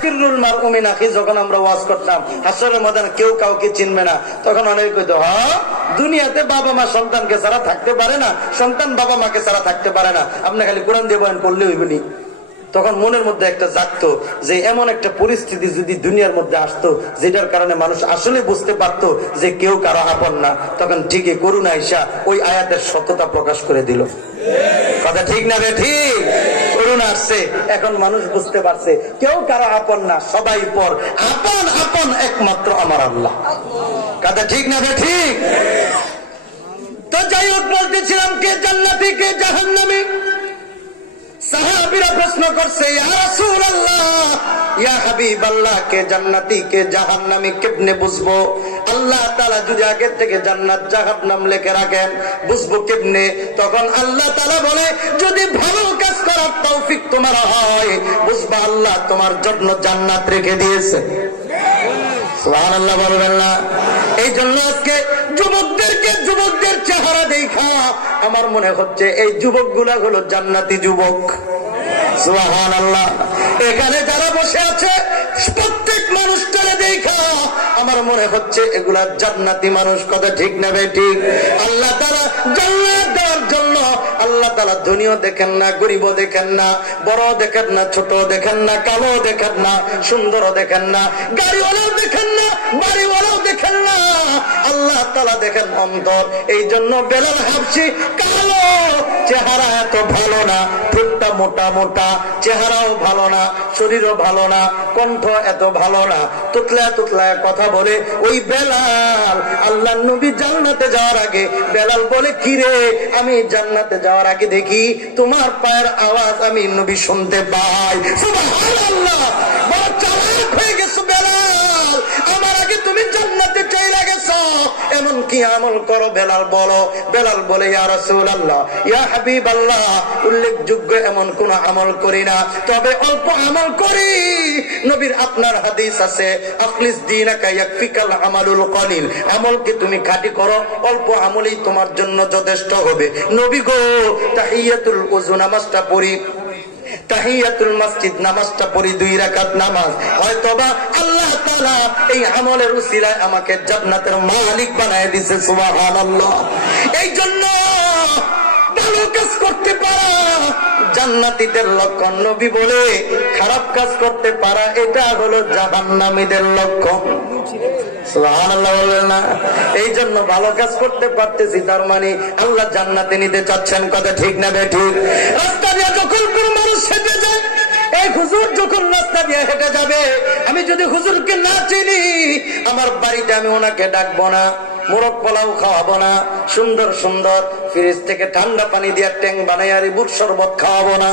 ফিররুল মারউ মিন আখি যখন আমরা ওয়াজ করতাম হাসরের ময়দানে কেউ কাউকে চিনবে না, তখন অনেকে কইতো হ্যাঁ দুনিয়াতে বাবা মা সন্তানকে ছাড়া থাকতে পারে না, সন্তান বাবা মাকে ছাড়া থাকতে পারে না, আপনি খালি কোরআন দিয়ে বয়ান করলে হইবনি। তখন মনের মধ্যে একটা জাগতো যে এমন একটা পরিস্থিতি যদি দুনিয়ার মধ্যে আসতো যেটার কারণে মানুষ আসলে বুঝতে পারতো যে কেউ কারো আপন না, তখন ঠিকই করুণা আইসা ওই আয়াতের সত্যতা প্রকাশ করে দিল। কথা ঠিক না রে? ঠিক। করুণা আসছে, এখন মানুষ বুঝতে পারছে কেউ কারো আপন না, সবাই পর, আপন আপন একমাত্র আমার আল্লাহ। কথা ঠিক না রে? ঠিক। তো যাই হোক, বলতেছিলাম কে জান্নাতি কে জাহান্নামী। সাহাবীরা প্রশ্ন করছে, ইয়া রাসূলুল্লাহ, ইয়া হাবিবাল্লাহ, কে জান্নাতি কে জাহান্নামী কেমনে বুঝবো? আল্লাহ তাআলা যদি আগে থেকে জান্নাত জাহান্নাম লিখে রাখেন বুঝবো কেমনে? তখন আল্লাহ তাআলা বলে, যদি ভালো কাজ করার তৌফিক তোমার হয় বুঝবা আল্লাহ তোমার জন্য জান্নাত রেখে দিয়েছে। সুবহানাল্লাহ বলবেন না? এই জন্য আজকে যুবকদের চেহারা দেখা আমার মনে হচ্ছে এই যুবকগুলা হলো জান্নাতি যুবক। সুবহানাল্লাহ। এখানে যারা বসে আছে প্রত্যেক মানুষটারে দেখা আমার মনে হচ্ছে এগুলা জান্নাতি মানুষ। কথা ঠিক না ভাই? ঠিক। আল্লাহ তাআলা জান্নাত দেওয়ার জন্য আল্লাহ তাআলা ধনীও দেখেন না, গরিবও দেখেন না, বড় দেখেন না, ছোট দেখেন না, কালো দেখেন না, সুন্দরও দেখেন না, গাড়িওয়ালাও দেখেন না, বাড়িওয়ালাও দেখেন না, আল্লাহ তাআলা দেখেন অন্তর। এই জন্য বেলাল হাবশী কালো, চেহারা এত ভালো না, ঠোঁটটা মোটা মোটা, চেহারাও ভালো না, শরীরও ভালো না, কণ্ঠ এত ভালো না, তুতলা তুতলা কথা বলে। ওই বেলাল আল্লাহর নবী জান্নাতে যাওয়ার আগে বেলাল বলে, কি রে আমি জান্নাতে যাওয়ার আগে দেখি তোমার পায়ের আওয়াজ আমি নবী শুনতে পাই। সুবহানাল্লাহ। বড় চালাক হয়ে গেছো বেলাল, আমার আগে তুমি জান্নাতে চলে গেছো, এমন কি আমল করো বেলাল বলো? বেলাল বলে, ইয়া রাসূলুল্লাহ, ইয়া হাবিবাল্লাহ, উল্লেখযোগ্য এমন কোন আমল করি না, তবে অল্প আমল করি। নবীর আপনার হাদিস আছে, আখলিস দীনাকা ইয়াকফিকাল আমালুল কলিল, আমলকে তুমি খাঁটি করো, অল্প আমলই তোমার জন্য যথেষ্ট হবে। নবী গো তাহিয়াতুল ওযু নামাজটা পড়ি, তাহিয়াতুল মসজিদ নামাজটা পড়ি, 2 রাকাত নামাজ, হয়তোবা আল্লাহ তাআলা এই আমলের উসিলায় আমাকে জান্নাতের মালিক বানায় দিয়েছে। সুবহানাল্লাহ। এই জন্য ভালো কাজ করতে পারা জান্নাতীদের লক্ষণ। নবী বলে খারাপ কাজ করতে পারা এটা হলো জাহান্নামীদের লক্ষণ। সুবহানাল্লাহ বলবেন না? এই জন্য ভালো কাজ করতে পারতেছি, তার মানে আল্লাহ জান্নাতে নিতে চাচ্ছেন। কথা ঠিক না বে? ঠিক। রাস্তা দিয়ে যখন কোন মানুষ হেঁটে যায়, এই হুজুর যখন রাস্তা দিয়ে হেঁটে যাবে, আমি যদি হুজুরকে না চিনি আমার বাড়িতে আমি ওনাকে ডাকবো না, মোরগ পোলাও খাওয়াবো না, সুন্দর সুন্দর ফ্রিজ থেকে ঠান্ডা পানি দিয়ে ট্যাং বানাইয়া বুট শরবত খাওয়াবো না।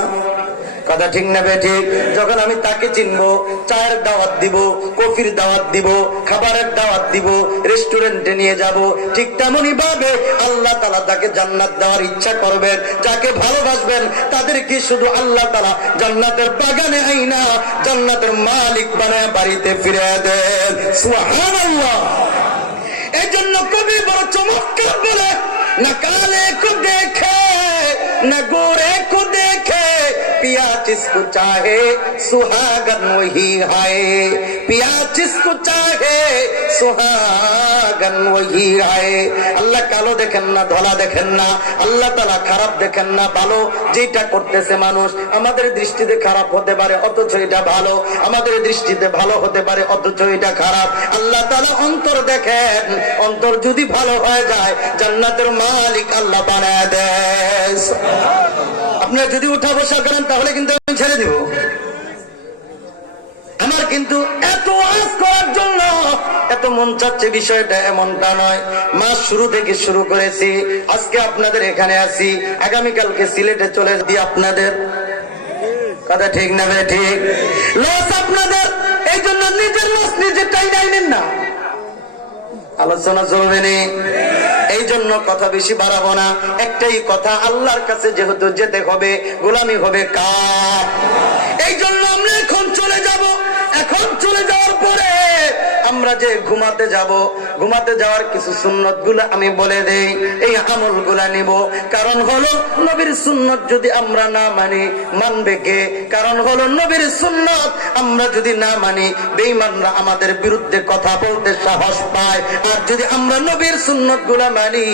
কথা ঠিক না বে? ঠিক। যখন আমি তাকে চিনবো, চায়ের দাওয়াত দিব, কফির দাওয়াত দিব, খাবারের দাওয়াত দিব, রেস্টুরেন্টে নিয়ে যাব, ঠিক তেমনি ভাবে আল্লাহ তাআলা তাকে জান্নাত দেওয়ার ইচ্ছা করবেন। যাকে ভালোবাসবেন তাদেরকে শুধু আল্লাহ তাআলা জান্নাতের বাগানে আইনা জান্নাতের মালিক বানায় বাড়িতে ফিরে দেন। সুবহানাল্লাহ। এই জন্য কবি বড় চমৎকার বলে, না কালে কো দেখে না গোরে কো দেখে, पिया जिसको चाहे सुहागन वही है, पिया जिसको चाहे सुहागन वही है। আল্লাহ কালো দেখেন না, ধলা দেখেন না, আল্লাহ তাআলা খারাপ দেখেন না, ভালো যেটা করতেছে মানুষ আমাদের দৃষ্টিতে খারাপ হতে পারে অথচ এটা ভালো, আমাদের দৃষ্টিতে ভালো হতে পারে অথচ এটা খারাপ। আল্লাহ তাআলা অন্তর দেখেন, অন্তর যদি ভালো হয়ে যায় জান্নাতের মালিক আল্লাহ বানায় দেন। আপনারা যদি উঠা বসা করেন তাহলে কিন্তু আমি ছেড়ে দিব। আমার কিন্তু এত ওয়াজ করার জন্য এত মন চাচ্ছে বিষয়টা এমনটা নয়। মাস শুরু থেকে শুরু করেছি, আজকে আপনাদের এখানে আসি, আগামীকালকে সিলেটে চলে দিই আপনাদের। কথা ঠিক না ভাই? ঠিক। লস আপনাদের, এই জন্য নিজের লস নিজে টাইনাই নিন না, আলোচনা চলবে না। এই জন্য কথা বেশি বাড়াবো না, একটাই কথা, আল্লাহর কাছে যেহেতু যেতে হবে, গোলামি হবে কার? এই জন্য আমরা এখন চলে যাব। এখন চলে যাওয়ার পরে আমরা যে ঘুমাতে যাব, ঘুমাতে যাওয়ার কিছু সুন্নত গুলা আমি বলে দেই, এই আমল গুলা নিব। কারণ হলো নবীর সুন্নত যদি আমরা না মানি, মানবে কে? কারণ হলো নবীর সুন্নত আমরা যদি না মানি, বেঈমানরা আমাদের বিরুদ্ধে কথা বলতে সাহস পায়। আর যদি আমরা নবীর সুন্নত গুলা মানি,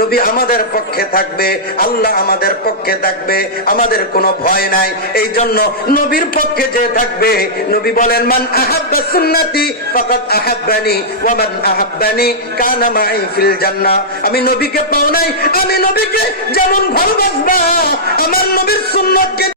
নবী আমাদের পক্ষে থাকবে, আল্লাহ আমাদের পক্ষে থাকবে, আমাদের কোনো ভয় নাই। এই জন্য নবীর পক্ষে যে থাকবে, নবী বলেন মান আহাব্বা সুন্নতি ফাকাদ আহাব্বানি ওয়া মান আহাব্বানি কানা মাই ফিল জান্নাহ। আমি নবীকে পাও নাই, আমি নবীকে যেমন ভালোবাসবা, আমার নবীর সুন্নতকে